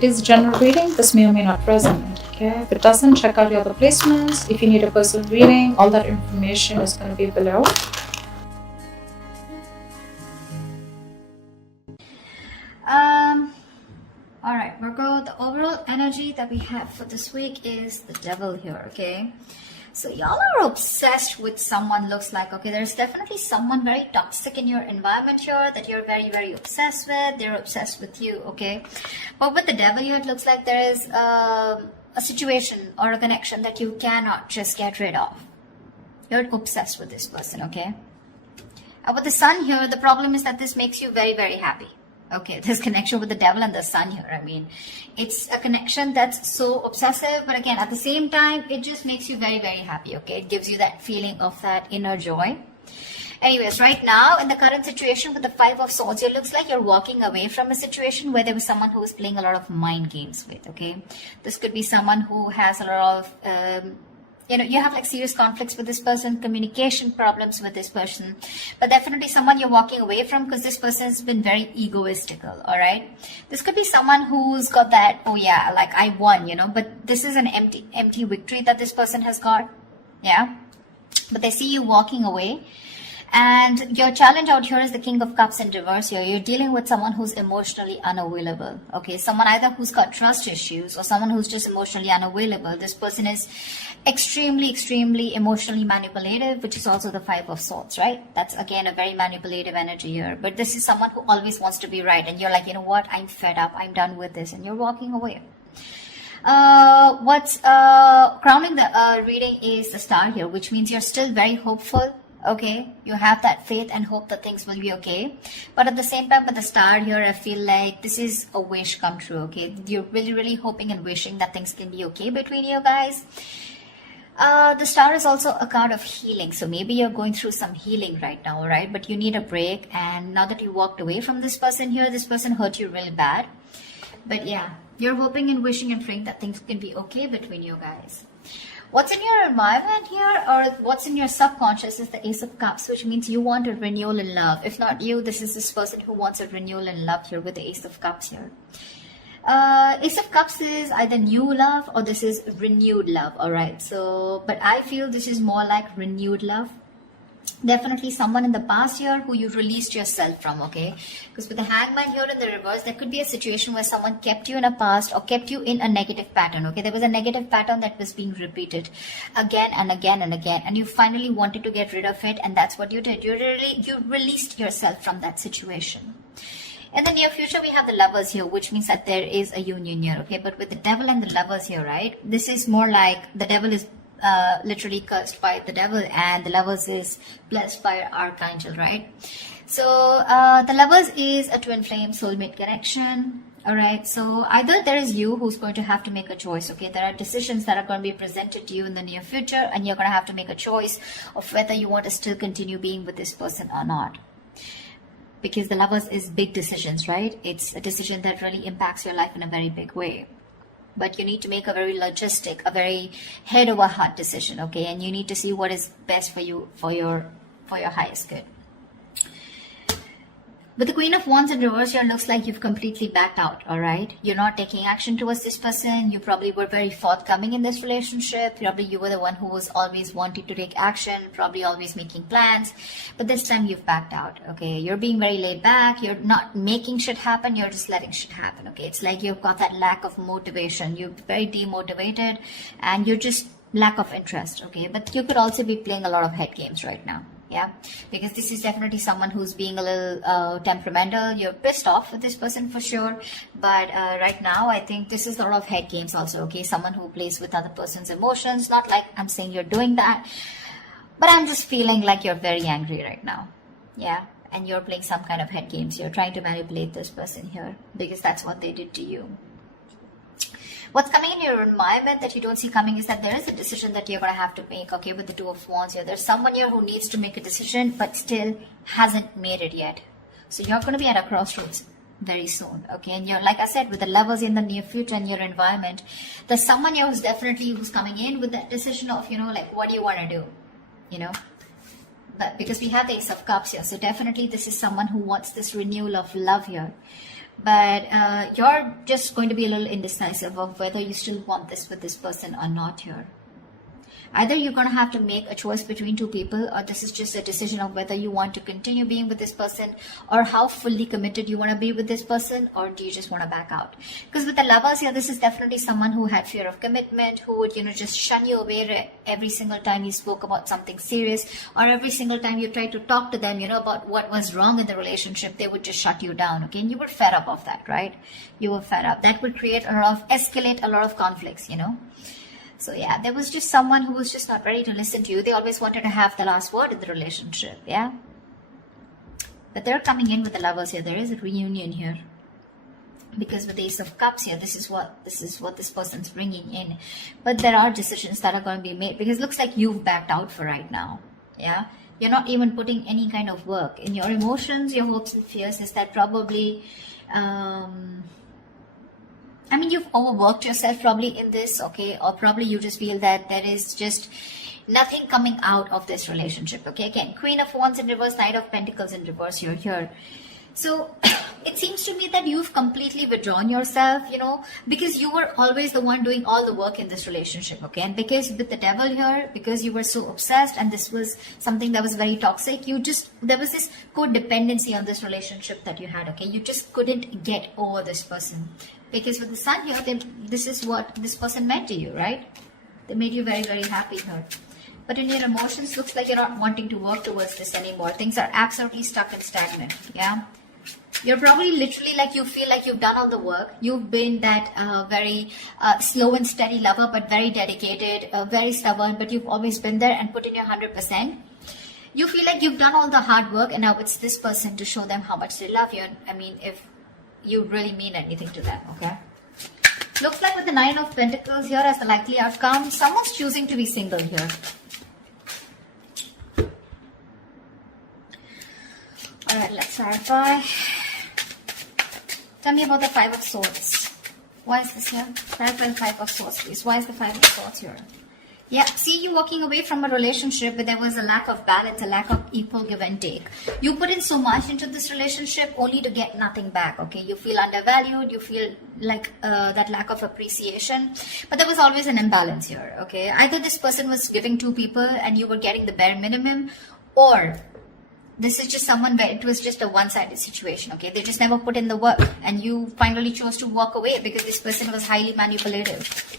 It is a general reading. This may or may not resonate. Okay, if it doesn't, check out your other placements. If you need a personal reading, all that information is going to be below. All right, Virgo, the overall energy that we have for this week is the devil here, okay? So y'all are obsessed with someone, looks like, okay? There's definitely someone very toxic in your environment here that you're very, very obsessed with. They're obsessed with you, okay? But with the devil here, it looks like there is a situation or a connection that you cannot just get rid of. You're obsessed with this person, okay? And with the sun here, the problem is that this makes you very, very happy. Okay, this connection with the devil and the sun here, I mean, it's a connection that's so obsessive, but again, at the same time, it just makes you very, very happy, okay? It gives you that feeling of that inner joy. Anyways, right now, in the current situation with the Five of Swords, it looks like you're walking away from a situation where there was someone who was playing a lot of mind games with, okay? This could be someone who has a lot of... you have like serious conflicts with this person, communication problems with this person, but definitely someone you're walking away from because this person has been very egoistical, all right? This could be someone who's got that, oh yeah, like I won, but this is an empty victory that this person has got, yeah? But they see you walking away. And your challenge out here is the King of Cups in reverse here. You're dealing with someone who's emotionally unavailable. Okay, someone either who's got trust issues or someone who's just emotionally unavailable. This person is extremely emotionally manipulative, which is also the Five of Swords, right? That's again a very manipulative energy here. But this is someone who always wants to be right. And you're like, you know what? I'm fed up. I'm done with this. And you're walking away. What's crowning the reading is the Star here, which means you're still very hopeful. Okay, you have that faith and hope that things will be okay. But at the same time, with the Star here, I feel like this is a wish come true, okay? You're really hoping and wishing that things can be okay between you guys. The Star is also a card of healing. So maybe you're going through some healing right now, right? But you need a break. And now that you walked away from this person here, this person hurt you really bad. But yeah, you're hoping and wishing and praying that things can be okay between you guys. What's in your environment here, or what's in your subconscious, is the Ace of Cups, which means you want a renewal in love. If not you, this is this person who wants a renewal in love here with the Ace of Cups here. Ace of Cups is either new love or this is renewed love, all right? So, but I feel this is more like renewed love. Definitely someone in the past year who you released yourself from, okay? Because with the Hangman here in the reverse, there could be a situation where someone kept you in a past or kept you in a negative pattern, okay? There was a negative pattern that was being repeated again and again and again, and you finally wanted to get rid of it, and that's what you did. You released yourself from that situation. In the near future, we have the Lovers here, which means that there is a union here, okay? But with the Devil and the Lovers here, right? This is more like the Devil is literally cursed by the devil and the Lovers is blessed by Archangel, right? So the Lovers is a twin flame soulmate connection, all right? So either there is you who's going to have to make a choice, okay? There are decisions that are going to be presented to you in the near future, and you're going to have to make a choice of whether you want to still continue being with this person or not. Because the Lovers is big decisions, right? It's a decision that really impacts your life in a very big way. But you need to make a very logistic, a very head over heart decision, okay? And you need to see what is best for you, for your highest good. With the Queen of Wands in reverse here, looks like you've completely backed out, all right? You're not taking action towards this person. You probably were very forthcoming in this relationship. Probably you were the one who was always wanting to take action, probably always making plans. But this time you've backed out, okay? You're being very laid back. You're not making shit happen. You're just letting shit happen, okay? It's like you've got that lack of motivation. You're very demotivated and you're just lack of interest, okay? But you could also be playing a lot of head games right now. Yeah, because this is definitely someone who's being a little temperamental. You're pissed off with this person for sure. But right now, I think this is a lot of head games also, okay? Someone who plays with other person's emotions. Not like I'm saying you're doing that, but I'm just feeling like you're very angry right now. Yeah, and you're playing some kind of head games. You're trying to manipulate this person here because that's what they did to you. What's coming in your environment that you don't see coming is that there is a decision that you're going to have to make, okay, with the Two of Wands here. There's someone here who needs to make a decision but still hasn't made it yet. So you're going to be at a crossroads very soon, okay? And you're, like I said, with the Lovers in the near future in your environment, there's someone here who's coming in with that decision of, like, what do you want to do, But because we have the Ace of Cups here, so definitely this is someone who wants this renewal of love here. but you're just going to be a little indecisive of whether you still want this with this person or not here. Either you're going to have to make a choice between two people, or this is just a decision of whether you want to continue being with this person, or how fully committed you want to be with this person, or do you just want to back out? Because with the Lovers here, this is definitely someone who had fear of commitment, who would, just shun you away every single time you spoke about something serious, or every single time you tried to talk to them, about what was wrong in the relationship, they would just shut you down, okay? And you were fed up of that, right? You were fed up. That would escalate a lot of conflicts, So yeah, there was just someone who was just not ready to listen to you. They always wanted to have the last word in the relationship, yeah? But they're coming in with the Lovers here. There is a reunion here. Because with the Ace of Cups here, this is what this person's bringing in. But there are decisions that are going to be made, because it looks like you've backed out for right now, yeah? You're not even putting any kind of work in your emotions, your hopes and fears. Is that probably... you've overworked yourself probably in this, okay? Or probably you just feel that there is just nothing coming out of this relationship, okay? Again, Queen of Wands in reverse, Knight of Pentacles in reverse, you're here. So it seems to me that you've completely withdrawn yourself, because you were always the one doing all the work in this relationship, okay? And because with the Devil here, because you were so obsessed and this was something that was very toxic, there was this codependency on this relationship that you had, okay? You just couldn't get over this person. Because with the Sun here, this is what this person meant to you, right? They made you very, very happy here. But in your emotions, looks like you're not wanting to work towards this anymore. Things are absolutely stuck and stagnant, yeah? You're probably literally like you feel like you've done all the work. You've been that very slow and steady lover, but very dedicated, very stubborn, but you've always been there and put in your 100%. You feel like you've done all the hard work, and now it's this person to show them how much they love you. If you really mean anything to them, okay? Looks like with the Nine of Pentacles here as the likely outcome, someone's choosing to be single here. Alright, let's clarify. Tell me about the Five of Swords. Why is this here? Clarify the Five of Swords, please. Why is the Five of Swords here? Yeah, see you walking away from a relationship where there was a lack of balance, a lack of equal give and take. You put in so much into this relationship only to get nothing back, okay? You feel undervalued, you feel like that lack of appreciation. But there was always an imbalance here, okay? Either this person was giving to people and you were getting the bare minimum, or this is just someone where it was just a one-sided situation, okay? They just never put in the work and you finally chose to walk away because this person was highly manipulative.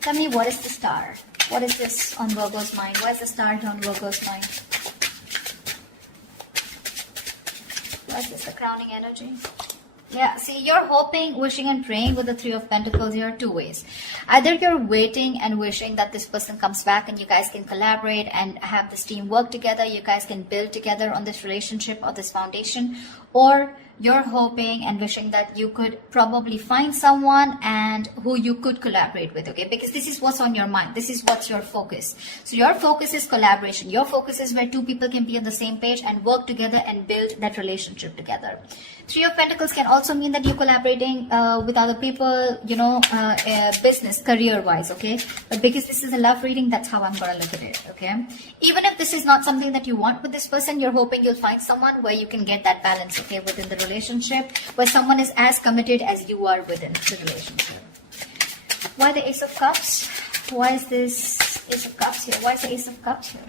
Tell me, what is the Star? What is this on Virgo's mind? Why is the Star here on Virgo's mind? What is this, the crowning energy? Yeah, see, you're hoping, wishing and praying with the Three of Pentacles here two ways. Either you're waiting and wishing that this person comes back and you guys can collaborate and have this team work together. You guys can build together on this relationship or this foundation. Or you're hoping and wishing that you could probably find someone and who you could collaborate with, okay? Because this is what's on your mind. This is what's your focus. So your focus is collaboration. Your focus is where two people can be on the same page and work together and build that relationship together. Three of Pentacles can also mean that you're collaborating with other people, business, career-wise, okay? But because this is a love reading, that's how I'm going to look at it, okay? Even if this is not something that you want with this person, you're hoping you'll find someone where you can get that balance, okay, within the relationship, where someone is as committed as you are within the relationship. Why the Ace of Cups? Why is this Ace of Cups here? Why is the Ace of Cups here?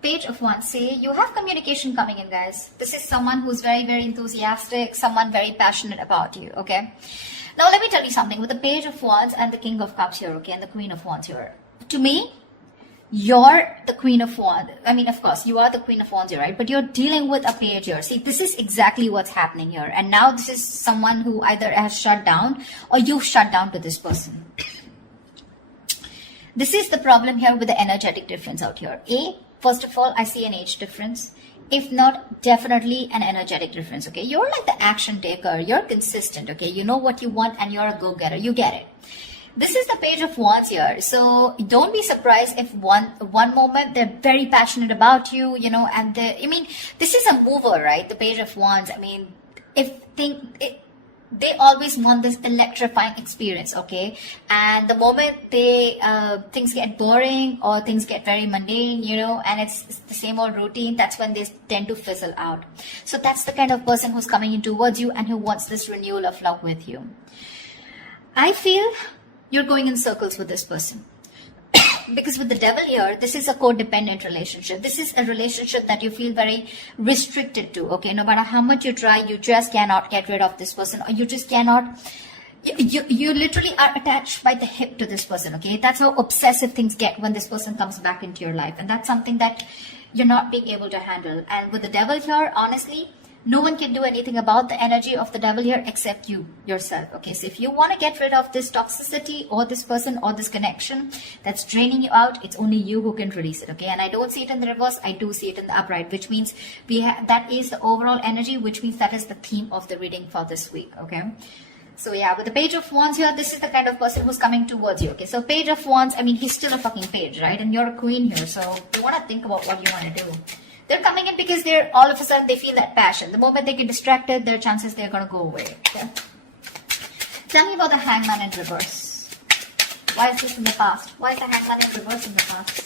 Page of Wands. See, you have communication coming in, guys. This is someone who's very, very enthusiastic, someone very passionate about you, okay? Now, let me tell you something. With the Page of Wands and the King of Cups here, okay, and the Queen of Wands here, to me, you're the Queen of Wands. Of course, you are the Queen of Wands here, right? But you're dealing with a page here. See, this is exactly what's happening here. And now this is someone who either has shut down or you've shut down to this person. This is the problem here with the energetic difference out here. First of all, I see an age difference. If not, definitely an energetic difference, okay? You're like the action taker. You're consistent, okay? You know what you want and you're a go-getter. You get it. This is the Page of Wands here. So don't be surprised if one moment they're very passionate about you, and this is a mover, right? The Page of Wands. they always want this electrifying experience, okay? And the moment they things get boring or things get very mundane, you know, and it's the same old routine, that's when they tend to fizzle out. So that's the kind of person who's coming in towards you and who wants this renewal of love with you. I feel you're going in circles with this person. Because with the devil here, this is a codependent relationship. This is a relationship that you feel very restricted to, okay? No matter how much you try, you just cannot get rid of this person, or you just cannot, you literally are attached by the hip to this person, okay? That's how obsessive things get when this person comes back into your life. And that's something that you're not being able to handle. And with the devil here, honestly, no one can do anything about the energy of the devil here except you, yourself. Okay, so if you want to get rid of this toxicity or this person or this connection that's draining you out, it's only you who can release it. Okay, and I don't see it in the reverse, I do see it in the upright, which means that is the overall energy, which means that is the theme of the reading for this week. Okay, so yeah, with the Page of Wands here, this is the kind of person who's coming towards you. Okay, so Page of Wands, I mean, he's still a fucking page, right? And you're a queen here, so you want to think about what you want to do. They're coming in because they're all of a sudden they feel that passion. The moment they get distracted, there are chances they're going to go away. Okay? Tell me about the Hangman in reverse. Why is this in the past? Why is the Hangman in reverse in the past?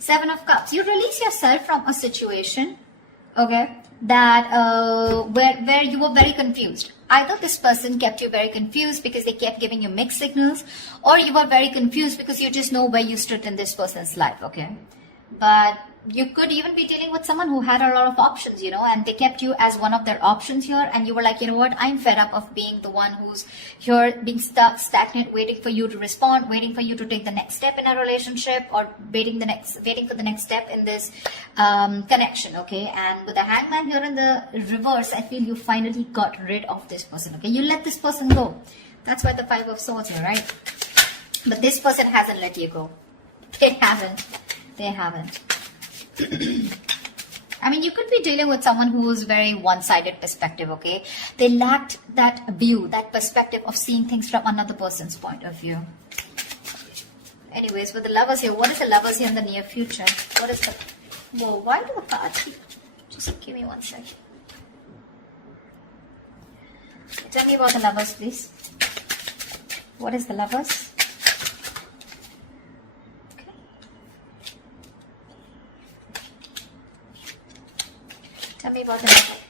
Seven of Cups. You release yourself from a situation, okay, that where you were very confused. Either this person kept you very confused because they kept giving you mixed signals, or you were very confused because you just know where you stood in this person's life, okay? But you could even be dealing with someone who had a lot of options, you know, and they kept you as one of their options here, and you were like, you know what, I'm fed up of being the one who's here being stuck, stagnant, waiting for you to respond, waiting for you to take the next step in a relationship, or waiting for the next step in this connection, okay? And with the Hangman here in the reverse, I feel you finally got rid of this person, okay? You let this person go. That's why the Five of Swords here, right? But this person hasn't let you go. They haven't. They haven't. I mean, you could be dealing with someone who's very one-sided perspective, okay? They lacked that view, that perspective of seeing things from another person's point of view. Anyways, with the Lovers here, what is the Lovers here in the near future? What is the... Whoa, why do the cards... Just give me one second. Tell me about the Lovers, please. What is the Lovers? Tell me about the Lovers.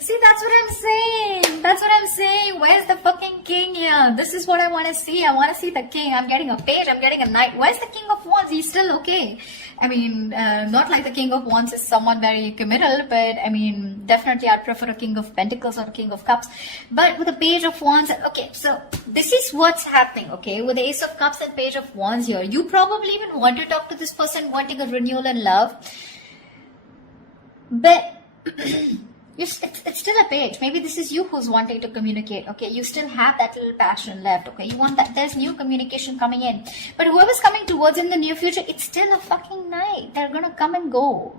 See, that's what I'm saying. That's what I'm saying. Where's the fucking king here? This is what I want to see. I want to see the king. I'm getting a page. I'm getting a knight. Where's the King of Wands? He's still okay. I mean, not like the King of Wands is someone very committal, but I mean, definitely I'd prefer a King of Pentacles or a King of Cups. But with the Page of Wands, okay, so this is what's happening, okay? With the Ace of Cups and Page of Wands here, you probably even want to talk to this person, wanting a renewal in love. But it's still a page. Maybe this is you who's wanting to communicate, okay? You still have that little passion left, okay? You want that, there's new communication coming in. But whoever's coming towards in the near future, it's still a fucking night. They're gonna come and go.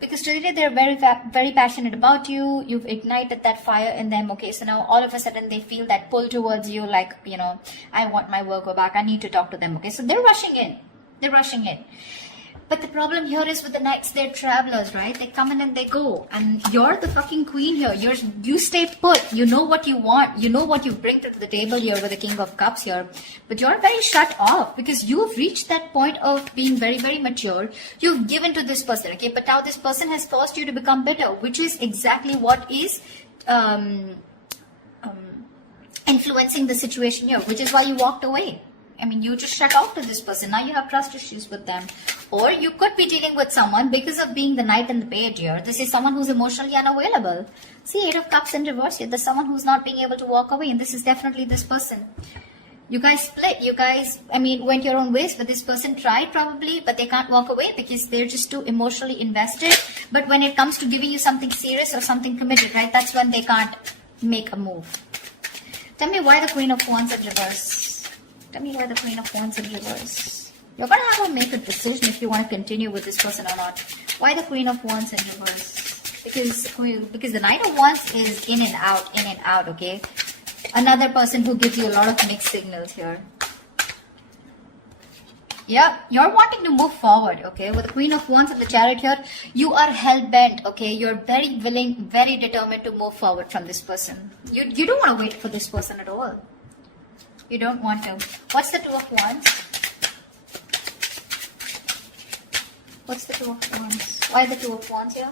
Because today they're very passionate about you. You've ignited that fire in them, okay? So now all of a sudden they feel that pull towards you, like, you know, I want my Virgo back. I need to talk to them, okay? So they're rushing in. They're rushing in. But the problem here is with the knights, they're travelers, right? They come in and they go. And you're the fucking queen here. You stay put. You know what you want. You know what you bring to the table here with the King of Cups here. But you're very shut off because you've reached that point of being very, very mature. You've given to this person, okay? But now this person has forced you to become bitter, which is exactly what is influencing the situation here, which is why you walked away. I mean, you just shut off to this person. Now you have trust issues with them. Or you could be dealing with someone because of being the knight and the page here. This is someone who's emotionally unavailable. See, Eight of Cups in reverse here. There's someone who's not being able to walk away. And this is definitely this person. You guys split. You guys, I mean, went your own ways. But this person tried probably. But they can't walk away because they're just too emotionally invested. But when it comes to giving you something serious or something committed, right? That's when they can't make a move. Tell me why the Queen of Wands in reverse. Tell me why the Queen of Wands in reverse. You're going to have to make a decision if you want to continue with this person or not. Why the Queen of Wands in reverse? Because the Knight of Wands is in and out, okay? Another person who gives you a lot of mixed signals here. Yeah, you're wanting to move forward, okay? With the Queen of Wands and the Chariot here, you are hell-bent, okay? You're very willing, very determined to move forward from this person. You don't want to wait for this person at all. You don't want to. What's the Two of Wands? What's the Two of Wands? Why the Two of Wands here?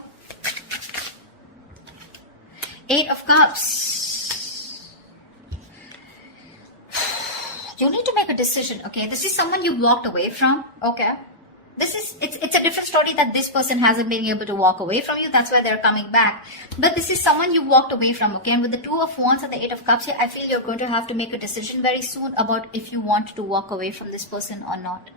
Eight of Cups. You need to make a decision, okay? This is someone you walked away from, okay? It's a different story that this person hasn't been able to walk away from you. That's why they're coming back. But this is someone you walked away from, okay? And with the Two of Wands and the Eight of Cups here, I feel you're going to have to make a decision very soon about if you want to walk away from this person or not.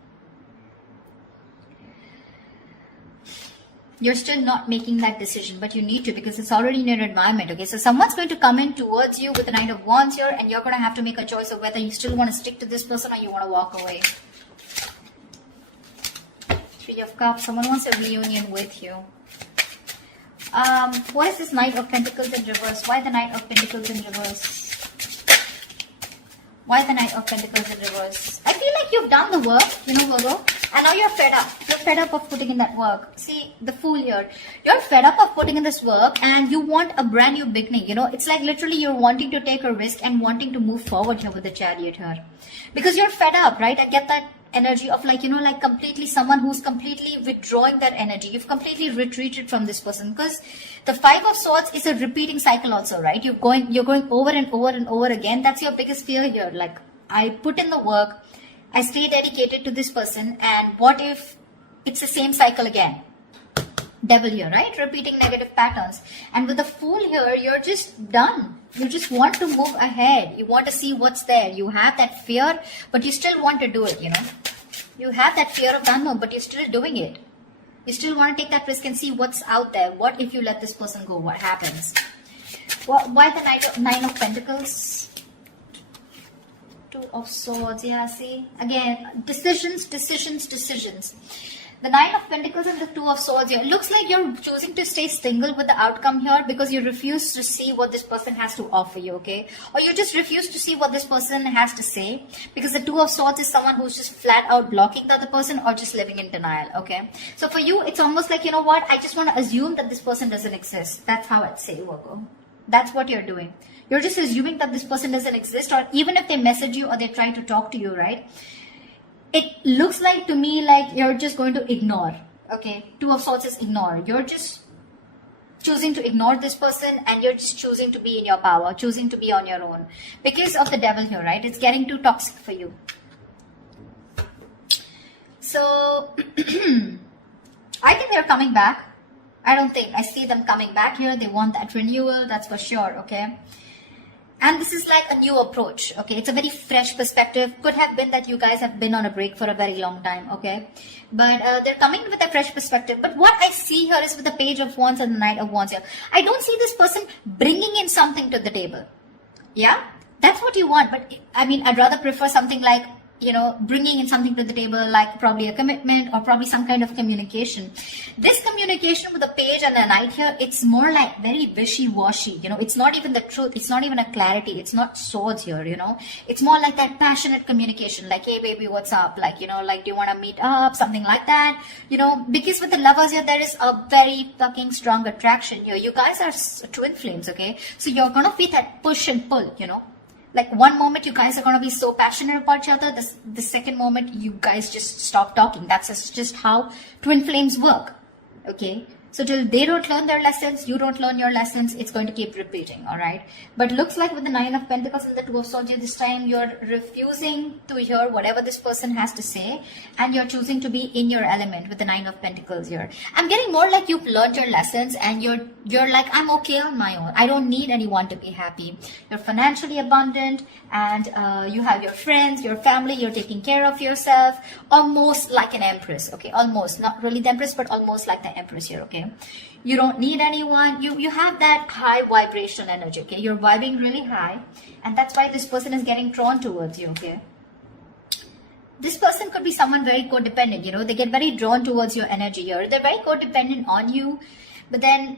You're still not making that decision, but you need to because it's already in your environment, okay? So someone's going to come in towards you with the Knight of Wands here, and you're going to have to make a choice of whether you still want to stick to this person or you want to walk away. Three of Cups. Someone wants a reunion with you. Why is this Knight of Pentacles in reverse? Why the Knight of Pentacles in reverse? Why the Knight of Pentacles in reverse? I feel like you've done the work, you know, Virgo. And now you're fed up. You're fed up of putting in that work. See, the Fool here. You're fed up of putting in this work and you want a brand new beginning. You know, it's like literally you're wanting to take a risk and wanting to move forward here with the Chariot here. Because you're fed up, right? I get that energy of like, you know, like completely someone who's completely withdrawing that energy. You've completely retreated from this person because the Five of Swords is a repeating cycle also, right? You're going over and over and over again. That's your biggest fear here. Like, I put in the work. I stay dedicated to this person, and what if it's the same cycle again? Devil here, right? Repeating negative patterns. And with the Fool here, you're just done. You just want to move ahead. You want to see what's there. You have that fear, but you still want to do it, you know. You have that fear of the unknown, but you're still doing it. You still want to take that risk and see what's out there. What if you let this person go? What happens? Why the Nine of Pentacles? Two of Swords, yeah, see? Again, decisions. The Nine of Pentacles and the Two of Swords here. It looks like you're choosing to stay single with the outcome here because you refuse to see what this person has to offer you, okay? Or you just refuse to see what this person has to say because the Two of Swords is someone who's just flat out blocking the other person or just living in denial, okay? So for you, it's almost like, you know what? I just want to assume that this person doesn't exist. That's how I'd say, Virgo. That's what you're doing. You're just assuming that this person doesn't exist, or even if they message you or they try to talk to you, right? It looks like to me like you're just going to ignore, okay? Two of Swords is ignore. You're just choosing to ignore this person and you're just choosing to be in your power, choosing to be on your own. Because of the Devil here, right? It's getting too toxic for you. So, I think they're coming back. I see them coming back here. They want that renewal, that's for sure, okay? And this is like a new approach, okay? It's a very fresh perspective. Could have been that you guys have been on a break for a very long time, okay? But they're coming with a fresh perspective. But what I see here is with the Page of Wands and the Knight of Wands here. I don't see this person bringing in something to the table. Yeah? That's what you want. But I mean, I'd rather prefer something like, you know, bringing in something to the table, like probably a commitment or probably some kind of communication. This communication with the Page and the Knight here, it's more like very wishy-washy, you know, it's not even the truth, it's not even a clarity, it's not swords here, you know, it's more like that passionate communication, like, hey baby, what's up, like, you know, like, do you want to meet up, something like that, you know, because with the Lovers here, there is a very fucking strong attraction here. You guys are twin flames, okay, so you're gonna feel that push and pull, you know. Like one moment you guys are going to be so passionate about each other, the second moment you guys just stop talking. That's just how twin flames work, okay? So till they don't learn their lessons, you don't learn your lessons, it's going to keep repeating, all right? But looks like with the Nine of Pentacles and the Two of Swords, this time you're refusing to hear whatever this person has to say, and you're choosing to be in your element with the Nine of Pentacles here. I'm getting more like you've learned your lessons and you're like, I'm okay on my own. I don't need anyone to be happy. You're financially abundant and you have your friends, your family, you're taking care of yourself, almost like an empress, okay? Almost, not really the empress, but almost like the empress here, okay? You don't need anyone. You have that high vibrational energy, okay? You're vibing really high, and that's why this person is getting drawn towards you, okay? This person could be someone very codependent, you know? They get very drawn towards your energy here. They're very codependent on you, but then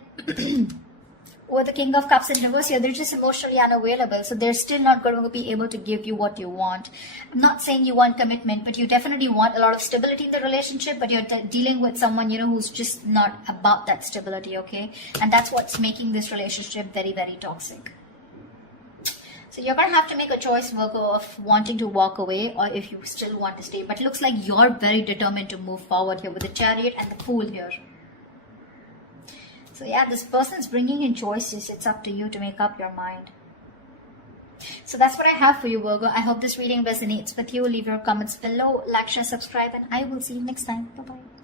with the King of Cups in reverse here, they're just emotionally unavailable. So they're still not going to be able to give you what you want. I'm not saying you want commitment, but you definitely want a lot of stability in the relationship, but you're dealing with someone, who's just not about that stability, okay? And that's what's making this relationship very, very toxic. So you're going to have to make a choice, Virgo, of wanting to walk away or if you still want to stay. But it looks like you're very determined to move forward here with the Chariot and the Fool here. So yeah, this person's bringing in choices. It's up to you to make up your mind. So that's what I have for you, Virgo. I hope this reading resonates with you. Leave your comments below, like, share, subscribe, and I will see you next time. Bye-bye.